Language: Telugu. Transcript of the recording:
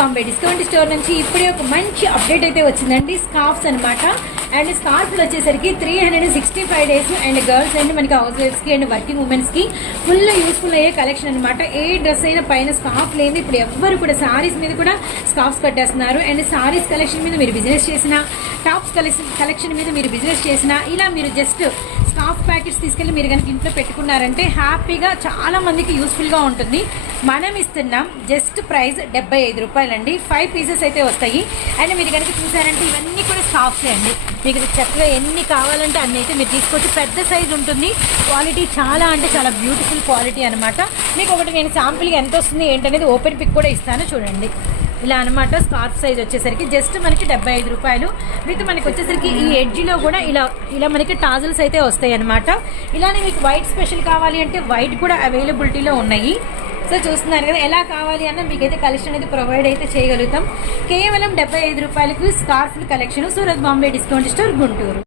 బాంబే డిస్కౌంట్ స్టోర్ నుంచి ఇప్పుడే ఒక మంచి అప్డేట్ అయితే వచ్చిందండి. స్కార్ఫ్స్ అనమాట. అండ్ స్కార్ఫ్లు వచ్చేసరికి 365 డేస్ అండ్ గర్ల్స్ అండ్ మనకి హౌస్ వైఫ్స్ కి అండ్ వర్కింగ్ ఉమెన్స్ కి ఫుల్ యూస్ఫుల్ అయ్యే కలెక్షన్ అనమాట. ఏ డ్రెస్ అయినా పైన స్కార్ఫ్ లేదు. ఇప్పుడు ఎవ్వరు కూడా సారీస్ మీద కూడా స్కార్ఫ్స్ కట్టేస్తున్నారు. అండ్ సారీస్ కలెక్షన్ మీద మీరు బిజినెస్ చేసిన, టాప్స్ కలెక్షన్ మీద మీరు బిజినెస్ చేసిన, ఇలా మీరు జస్ట్ స్కార్ఫ్ ప్యాకెట్స్ తీసుకెళ్లి మీరు కనుక ఇంట్లో పెట్టుకున్నారంటే హ్యాపీగా చాలా మందికి యూస్ఫుల్ గా ఉంటుంది. మనం ఇస్తున్నాం జస్ట్ ప్రైస్ 75 రూపాయలండి. 5 పీసెస్ అయితే వస్తాయి. అండ్ మీరు కనుక చూసారంటే ఇవన్నీ కూడా స్కార్ఫ్స్ అండి. మీకు చక్కగా ఎన్ని కావాలంటే అన్ని అయితే మీరు తీసుకోవచ్చు. పెద్ద సైజ్ ఉంటుంది. క్వాలిటీ చాలా అంటే చాలా బ్యూటిఫుల్ క్వాలిటీ అనమాట. మీకు ఒకటి నేను శాంపుల్గా ఎంత వస్తుంది ఏంటనేది ఓపెన్ పిక్ కూడా ఇస్తాను చూడండి. ఇలా అనమాట. స్కార్ఫ్ సైజ్ వచ్చేసరికి జస్ట్ మనకి 75 రూపాయలు. విత్ మనకి వచ్చేసరికి ఈ ఎడ్జ్లో కూడా ఇలా మనకి టాజల్స్ అయితే వస్తాయి అనమాట. ఇలానే మీకు వైట్ స్పెషల్ కావాలి అంటే వైట్ కూడా అవైలబిలిటీలో ఉన్నాయి. సో చూస్తున్నారు కదా, ఎలా కావాలి అన్న మీకైతే కలెక్షన్ అయితే ప్రొవైడ్ అయితే చేయగలుగుతాం. కేవలం 75 రూపాయలకు scarf collection. Surat Bombay discount store, Guntur.